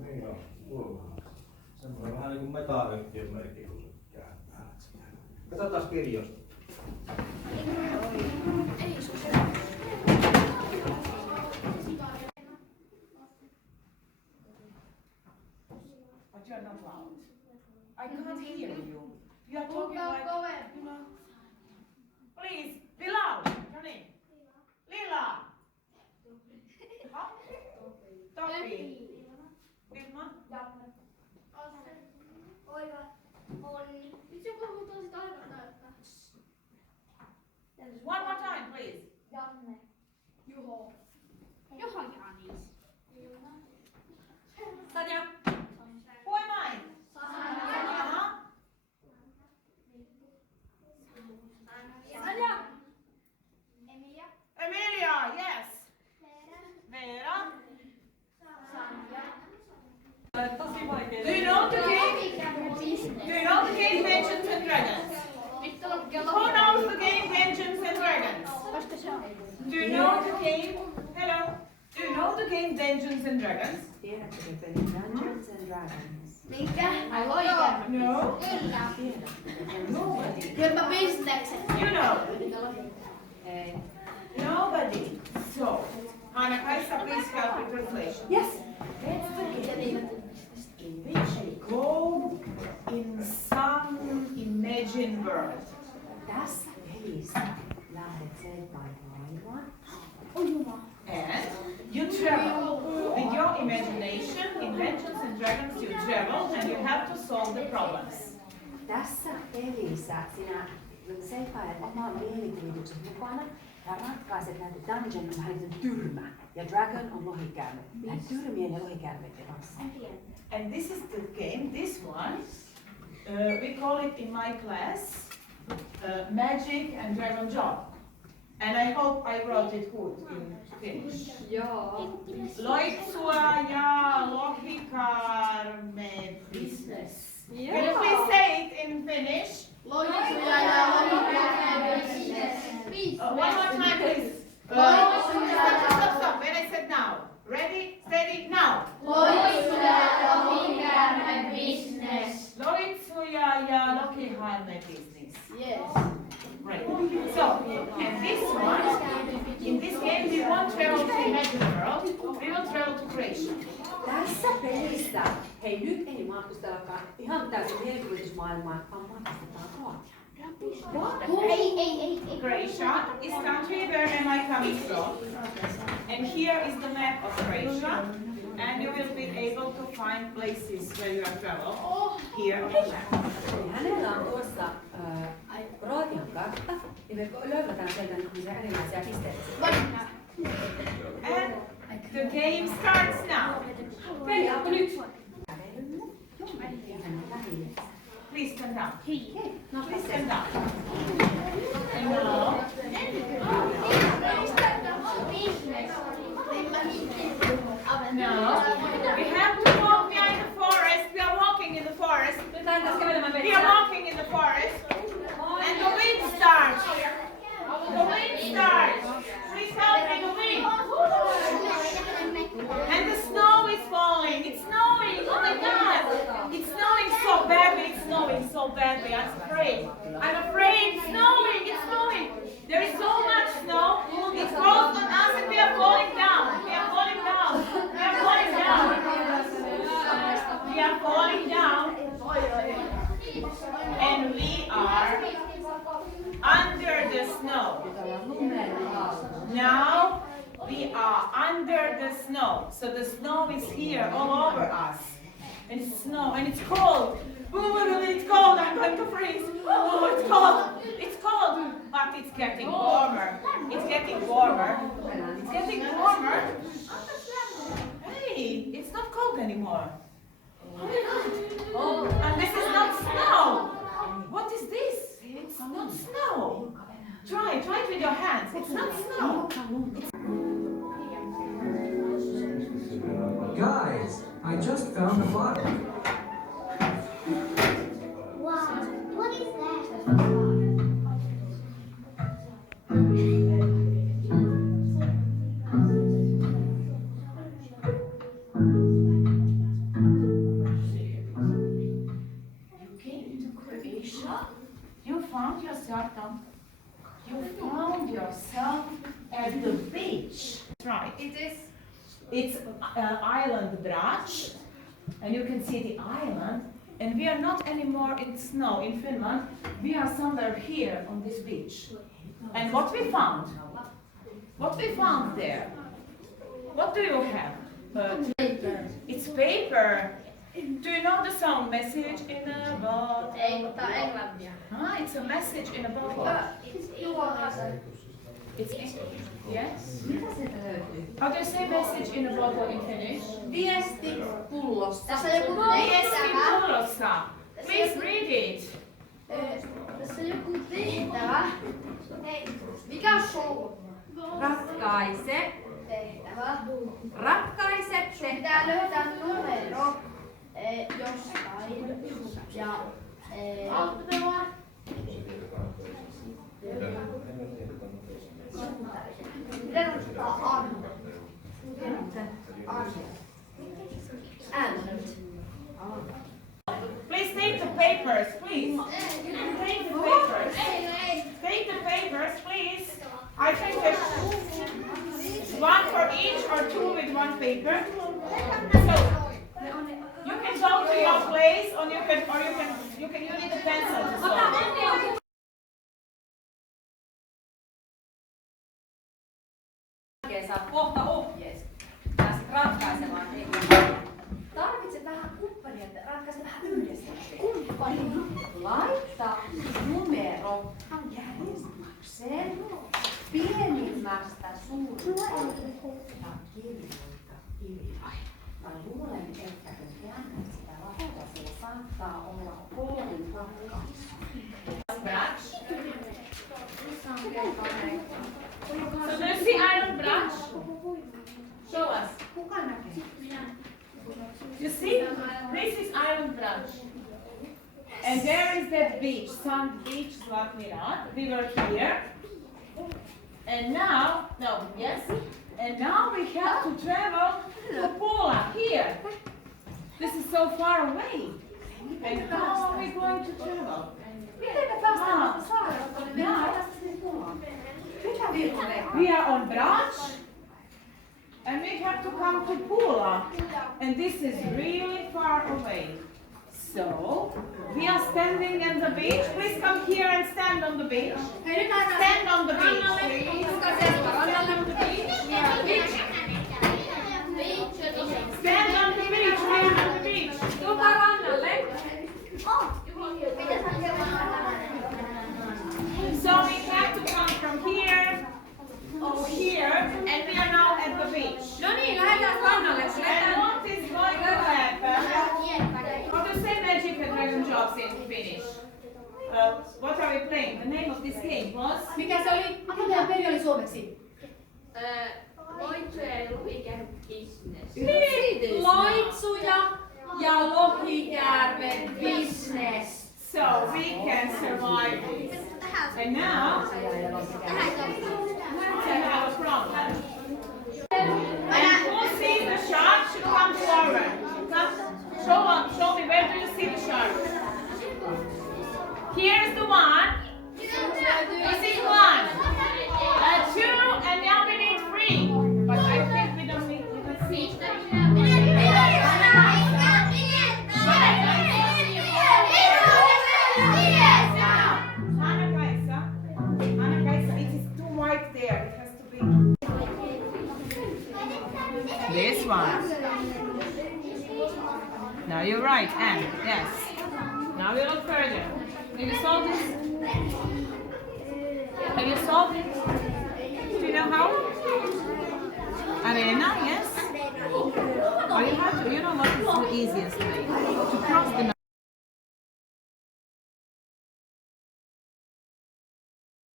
Niin on, ulkona. Semmoinen vähän niin kuin metayhtiön merkki, kun se kääntää. Katsotaan kirjoista. Ei se But you're not loud. I can't hear you. You are talking like... Please, be loud. Your name? Lila. Topi. Vilma? Oiva. Onni. Nyt joku huutaa sitä aivan näyttää. One more time, please. Janne. Juho. Juho Janis. Sanja. Who am I? Sanja. Sanja. Emilia. Emilia, yes. Veera. Sanja. Tosi vaikea. Do you know the game Dungeons and Dragons? Who knows the game Dungeons and Dragons? Do you know the game? Hello. Do you know the game Dungeons and Dragons? Tiedättekö pelin Dungeons and Dragons? Mikä? Ai No. Kyllä. Nobody. Kyllä bisnekset. You know. Ei. Nobody. So, Hanna-Kaisa, please help with translation. Yes. That's the game in which we go in some imagined world. Tässä pelissä lähdet seikkailemaan. And you travel. With your imagination, in Dungeons and Dragons you travel and you have to solve the problems. Tässä pelissä sinä seikkailet oman mielikuvituksen mukana ja ratkaiset näitä dungeon on vähän niin kuin tyrmä ja dragon on lohikäärme. Näitä tyrmien ja lohikäärmeiden kanssa. And this is the game, this one. We call it in my class Magic and Dragon Job. And I hope I wrote it good in Finnish. Joo. Loitsua ja lohikäärme business. Can you please say it in Finnish? Loitsuja ja lohikäärme bisnes. One more time, please. Stop. When I said now. Ready, steady, now. Loitsuja ja lohikäärme bisnes. Loitsuja ja lohikäärme business. Yes. Right. So, and this one, in this game we won't travel to imagined world, we will travel to creation. Tässä pelissä, hei nyt ei matkustellakaan ihan täysin mielikuvitusmaailmaan, vaan matkustetaan ruokia. Ei. Croatia is country where am I coming from? And here is the map of Croatia. And you will be able to find places where you have traveled. Here on the map. Hänellä on tuossa Kroatian kartta, ja me löydetään sieltä erilaisia pisteitä. And the game starts now. Peli alkoi nyt. Please stand up. No, Please stand up. And now, we have to walk behind the forest. We are walking in the forest. We are walking in the forest. And the wind starts. The wind starts. Please help me, the wind. And the snow is falling. It's snowing. Oh my God. It's snowing so badly. It's snowing so badly. I'm afraid. I'm afraid. It's snowing. It's snowing. There is so much snow. It falls on us and we are falling down. We are falling down. We are falling down. We are falling down. And we are under the snow. Now we are under the snow. So the snow is here all over us. And it's snow and it's cold. Oh, it's cold. I'm going to freeze. Oh, it's cold. It's cold. But it's getting warmer. It's getting warmer. It's getting warmer. Hey, it's not cold anymore. Oh, and this is not snow. What is this? It's not snow. Try it with your hands. It's not snow. Guys, I just found the bottle. Wow, what is that? found yourself at the beach. Right. It's island Brač, and you can see the island. And we are not anymore in snow in Finland. We are somewhere here on this beach. And what we found? What we found there? What do you have? It's paper. Do you know the song "Message in a Bottle"? Ah, it's a message in a bottle. It's English. Yes. How do you say message in a bottle in Finnish? Viesti pullossa. Viesti pullossa. Please read it. Tässä on joku tehtävä. Mikä on show? Ratkaise. Tehtävä. Ratkaise. Pitää löytää numero jostain. Ja auttaa. Miten ottaa Anna? Please take the papers, please. Take the papers. Take the papers, please. I think there's one for each or two with one paper. So you can go to your place, or you need a pencil to solve. Saa kohta ohjeet päästä ratkaisemaan tehtävää. Tarvitset vähän kumppania, että ratkaise vähän yhdessä. Kumppani laittaa numero järjestykseen pienimmästä suuruuteen ja kirjoita kirjaa. Mä luulen, että kun käännät sitä lahjaa, sillä saattaa olla koulun ratkaisu. So do you see Island Brač? Show us. You see? This is Island Brač. And there is that beach, Sun Beach, Zlatnirad. We were here. And now, and now we have to travel to Pula, here. This is so far away. And how are we going to travel? We are on Brač, and we have to come to Pula, and this is really far away. So, we are standing on the beach. Please come here and stand on the beach. Stand on the beach, please. Stand on the beach. Stand on the beach. We are on the beach. So we have to come from here, over here, and we are now at the beach. And what is going to happen? How to say magic and dragon jobs in Finnish? What are we playing? The name of this game was? Mikä se oli? Mikä peli oli suomeksi? Loitsuja ja lohikärmen business. Loitsuja ja lohikärmen business. So we can survive this. And now, I have a problem. And who sees the shark should come forward. Come, show me, where do you see the shark? Here's the one. You see one, two, and now we need three. But I think we don't need to see. Hanna-Kaisa, it is too white there. It has to be this one. Now you're right, and yes. Now we look further. Have you solved this? Have you solved it? Do you know how? Arena, yes? Or you have to, you know what is the easiest way? To cross the